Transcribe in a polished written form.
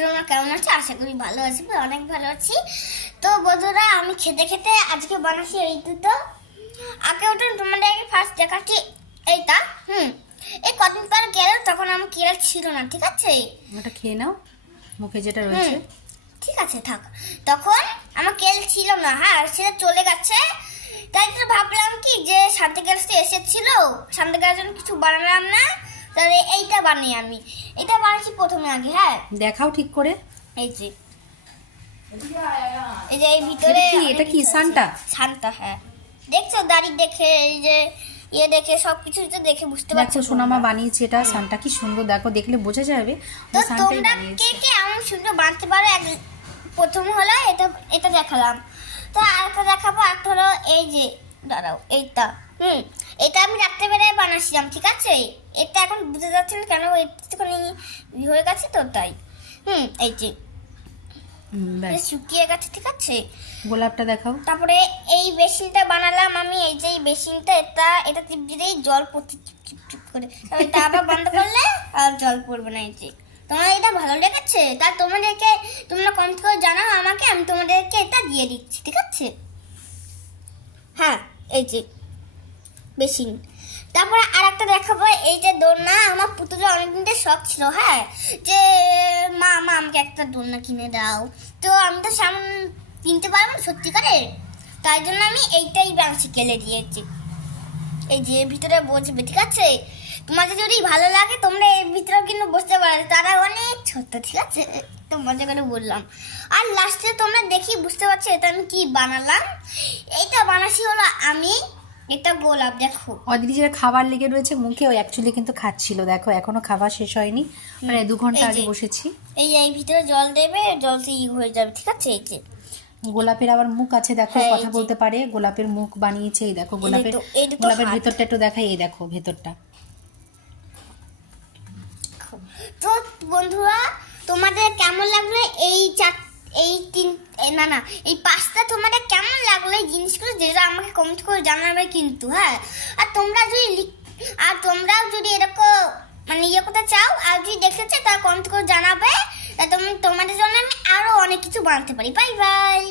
তোমরা কেমন আছো? আশা করি ভালো আছি, অনেক ভালো আছি। তো বন্ধুরা, আমি খেতে খেতে আজকে বানাচ্ছি এই দুটো। আগে ওটা তোমাদেরকে ফার্স্ট দেখাচ্ছি এইটা। এই কদিন পর গেল, তখন আমার কেরাল ছিল না, ঠিক আছে? ওটা খেয়ে নাও, মুখে যেটা রয়েছে। ঠিক আছে, থাক। তখন আমার কেল ছিল না, হ্যাঁ, সেটা চলে গেছে। তাই তো ভাবলাম কি যে শান্তি গ্যাসটা এসেছিল, শান্তি গ্যাসের জন্য কিছু বানালাম না, তাহলে এইটা বানিয়ে আমি এটা বানাচ্ছি প্রথমে আগে। হ্যাঁ, দেখাও ঠিক করে। এই যে এই ভিতরে এটা কি সান্টা? সান্টা, হ্যাঁ। দেখছো দাড়ি দেখে, এই যে ইয়ে দেখে, সবকিছু তো দেখে বুঝতে পারছো। দেখো সোনামা বানিয়েছে এটা সান্টা, কি সুন্দর, দেখো দেখলে বোঝা যাবে তো যে সান্টাই তোমরা কে বানিয়েছে। কে এমন সুন্দর বানাতে পারো? প্রথম হলো এটা, এটা দেখালাম। তো আরেকটা দেখাবো, একটা হলো এই যে, দাঁড়াও, এইটা। এটা আমি রাত্রেবেলায় বানাচ্ছিলাম, ঠিক আছে? এটা এখন বুঝতে যাচ্ছে না কেন, একটুখানি হয়ে গেছে তো, তাই। এই যে ব্যাস, শুকিয়ে গেছে, ঠিক আছে? গোলাপটা দেখাও। তারপরে এই বেসিনটা বানালাম আমি। এই যে এই বেসিনটা, এটা টিপ দিলেই জল পড়তে চুপ করে, এটা আবার বন্ধ করলে আর জল পড়বে না। এই যে তোমার এটা ভালো লেগেছে? তা তোমরা কমেন্ট করে জানাও আমাকে, আমি তোমাদেরকে এটা দিয়ে দিচ্ছি, ঠিক আছে? হ্যাঁ, এই যে বেসিন। তারপরে আর একটা দেখাবো, এই যে দোলনা। আমার পুতুলের অনেকদিন শখ ছিল, হ্যাঁ, যে মা আমাকে একটা দোলনা কিনে দাও। তো আমি তো সামনে কিনতে পারবো না সত্যিকারের, তাই জন্য আমি এইটাই বাংশি কেলে দিয়েছি। এই যে এর ভিতরে বসবে, ঠিক আছে? তোমাদের যদি ভালো লাগে তোমরা এর ভিতরে কিন্তু বসতে পারো, তারা অনেক ছোট্ট, ঠিক আছে? তো মজা করে বললাম। আর লাস্টে তোমরা দেখি বুঝতে পারছো এটা আমি কি বানালাম। এইটা বানাচ্ছি হলো আমি, এটা গোলাপ। দেখো অদিতি যেটা খাবার লেগে রয়েছে মুখে, ও অ্যাকচুয়ালি কিন্তু খাচ্ছিল। দেখো এখনো খাবার শেষ হয়নি, মানে 2 ঘন্টা আগে বসেছি। এই ভিতরে জল দেবে, জলতে হয়ে যাবে, ঠিক আছে? এই যে গোলাপের আবার মুখ আছে, দেখো হ্যাঁ, কথা বলতে পারে। গোলাপের মুখ বানিয়েছে, এই দেখো গোলাপের এই দুটো গোলাপের হাত। ভেতরটা একটু দেখাই, এই দেখো ভেতরটা। তো বন্ধুরা, তোমাদের কেমন লাগলো এই 5টা তোমাদের কেমন লাগলো এই জিনিসগুলো, যেটা আমাকে কমেন্ট করে জানাবে কিন্তু, হ্যাঁ। আর তোমরাও যদি এরকম মানে ইয়ে করতে চাও, আর যদি দেখতে চাও, তাহলে কমেন্ট করে জানাবে। তা তোমাদের জন্য আমি আরো অনেক কিছু বানাতে পারি। Bye bye.